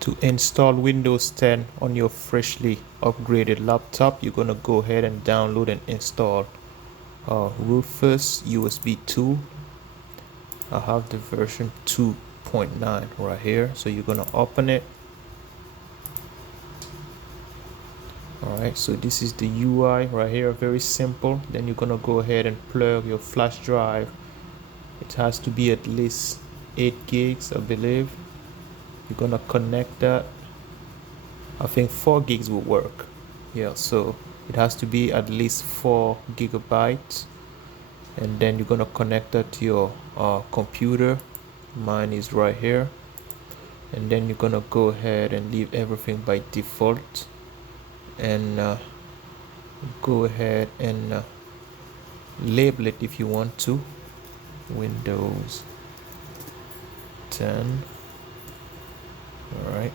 To install Windows 10 on your freshly upgraded laptop, you're gonna go ahead and download and install Rufus USB 2. I have the version 2.9 right here, so you're gonna open it. Alright, so this is the UI right here, very simple. Then you're gonna go ahead and plug your flash drive. It has to be at least 8 gigs, I believe. You're gonna connect that. I think 4 gigs will work. Yeah, so it has to be at least 4 gigabytes. And then you're gonna connect that to your computer. Mine is right here. And then you're gonna go ahead and leave everything by default, and go ahead and label it if you want to. Windows 10. All right.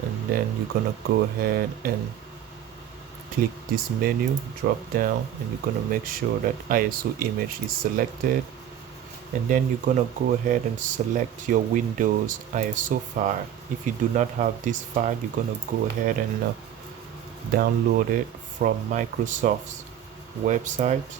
And then you're gonna go ahead and click this menu, drop down, and you're gonna make sure that ISO image is selected. And then you're gonna go ahead and select your Windows ISO file. If you do not have this file, you're gonna go ahead and download it from Microsoft's website.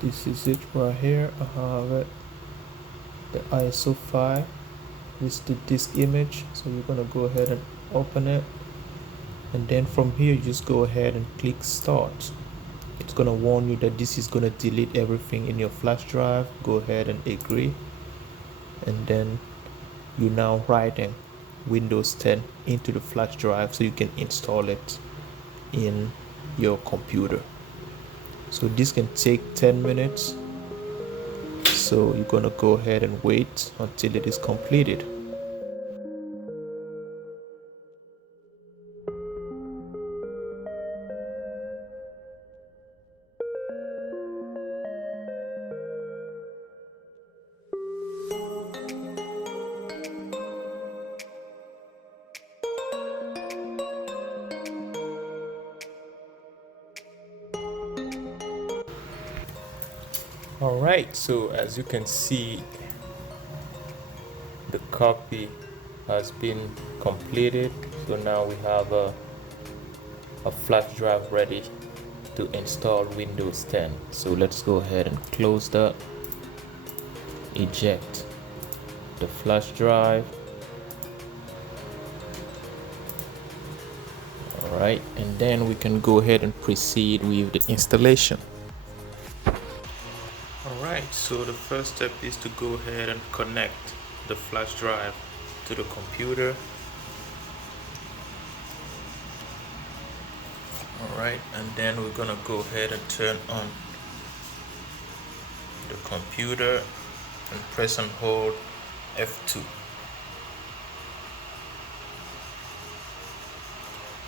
This is it right here. I have it, the ISO file. This is the disk image, so you're gonna go ahead and open it, and then from here you just go ahead and click start. It's gonna warn you that this is gonna delete everything in your flash drive. Go ahead and agree, and then you're now writing Windows 10 into the flash drive so you can install it in your computer. So this can take 10 minutes, so you're gonna go ahead and wait until it is completed. All right, so as you can see, the copy has been completed. So now we have a flash drive ready to install Windows 10. So let's go ahead and close that, eject the flash drive. All right, and then we can go ahead and proceed with the installation. Alright, so the first step is to go ahead and connect the flash drive to the computer. Alright, and then we're gonna go ahead and turn on the computer and press and hold F2.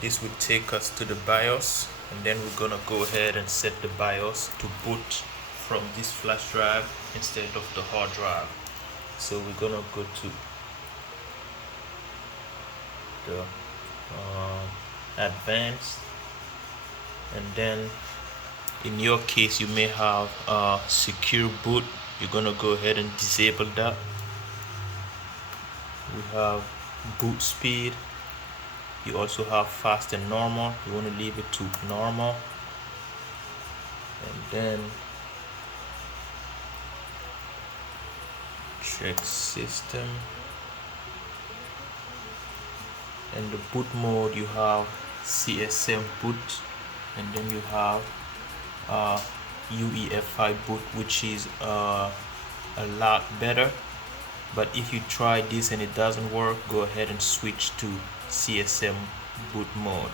This will take us to the BIOS, and then we're gonna go ahead and set the BIOS to boot from this flash drive instead of the hard drive. So we're gonna go to the advanced, and then in your case you may have secure boot. You're gonna go ahead and disable that. We have boot speed. You also have fast and normal. You want to leave it to normal, and then check system, and the boot mode you have CSM boot, and then you have UEFI boot, which is a lot better. But if you try this and it doesn't work, go ahead and switch to CSM boot mode.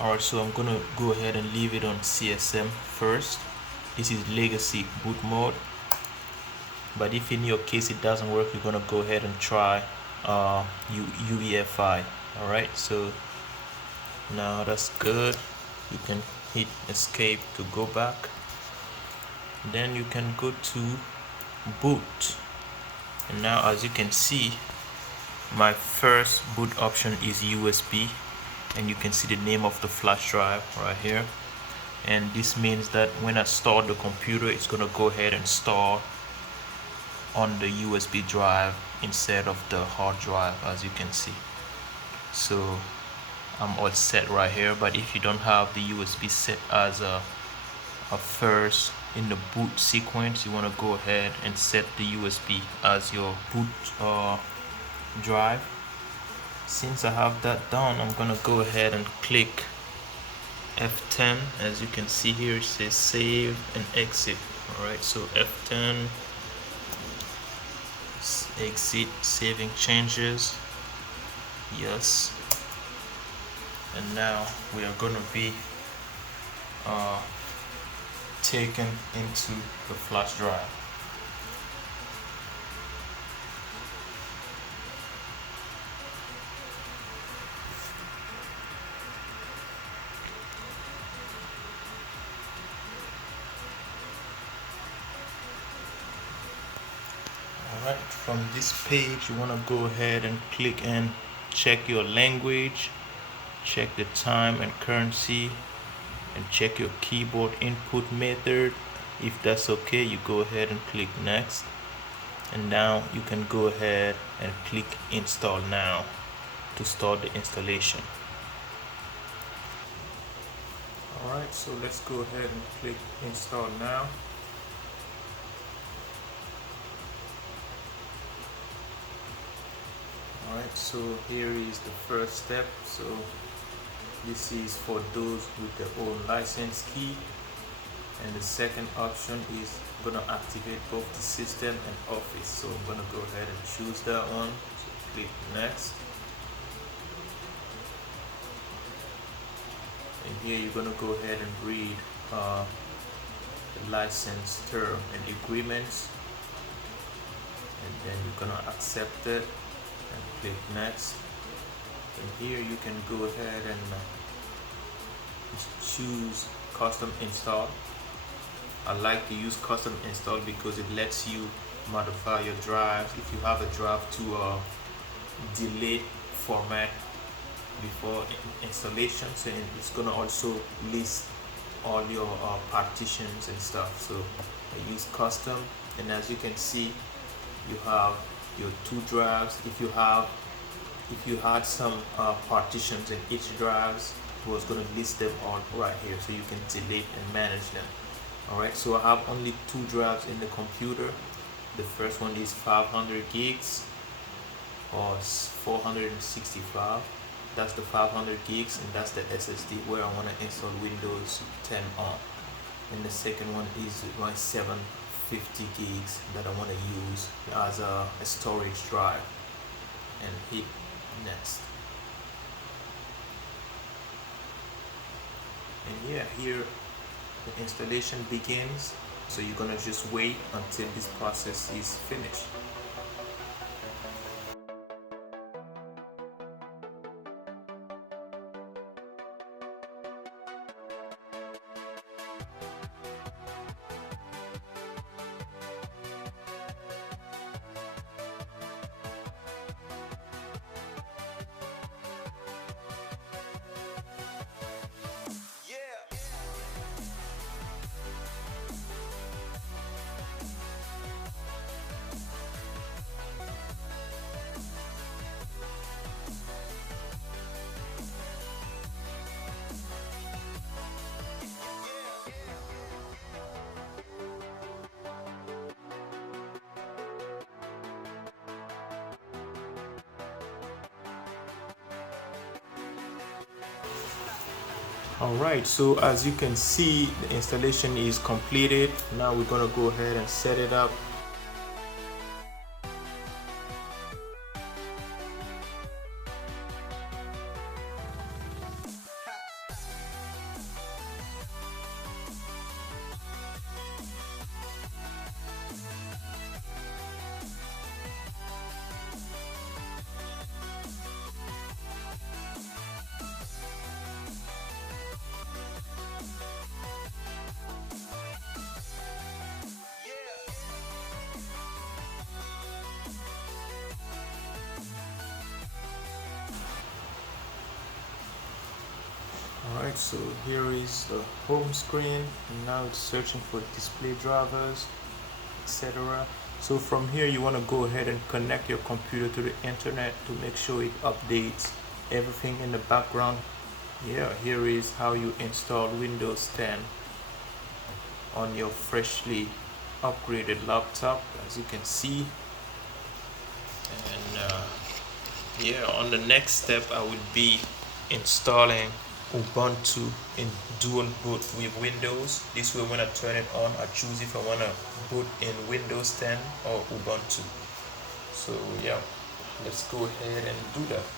Alright, so I'm gonna go ahead and leave it on CSM first. This is legacy boot mode. But if in your case it doesn't work, you're gonna go ahead and try UEFI. Alright, so now that's good. You can hit escape to go back. Then you can go to boot, and now as you can see, my first boot option is USB. and you can see the name of the flash drive right here. And this means that when I start the computer, it's gonna go ahead and start on the USB drive instead of the hard drive, as you can see. So I'm all set right here. But if you don't have the USB set as a first in the boot sequence, you want to go ahead and set the USB as your boot drive. Since I have that done, I'm gonna go ahead and click F10. As you can see here, it says save and exit. Alright, so F10, exit, saving changes, yes. And now we are gonna be taken into the flash drive. Alright, from this page you want to go ahead and click and check your language, check the time and currency, and check your keyboard input method. If that's okay, you go ahead and click next, and now you can go ahead and click install now to start the installation. Alright, so let's go ahead and click install now. Alright, so here is the first step. So this is for those with their own license key, and the second option is gonna activate both the system and office. So I'm gonna go ahead and choose that one. So click next, and here you're gonna go ahead and read the license term and agreements, and then you're gonna accept it and click next. And here you can go ahead and choose custom install. I like to use custom install because it lets you modify your drives. If you have a drive to delete format before installation, so it's gonna also list all your partitions and stuff. So I use custom, and as you can see, you have your two drives. If you had some partitions in each drives, it was going to list them all right here, so you can delete and manage them. Alright, so I have only two drives in the computer. The first one is 500 gigs or 465. That's the 500 gigs, and that's the SSD where I want to install Windows 10 on. And the second one is my 750 gigs that I want to use as a storage drive, and hit next. And yeah, here the installation begins. So you're gonna just wait until this process is finished. Alright, so as you can see, the installation is completed. Now we're gonna go ahead and set it up. Alright, so here is the home screen. Now it's searching for display drivers, etc. So from here you want to go ahead and connect your computer to the internet to make sure it updates everything in the background. Yeah, here is how you install Windows 10 on your freshly upgraded laptop, as you can see. And yeah, on the next step I would be installing Ubuntu in dual boot with Windows. This way when I turn it on, I choose if I want to boot in Windows 10 or Ubuntu. So yeah, let's go ahead and do that.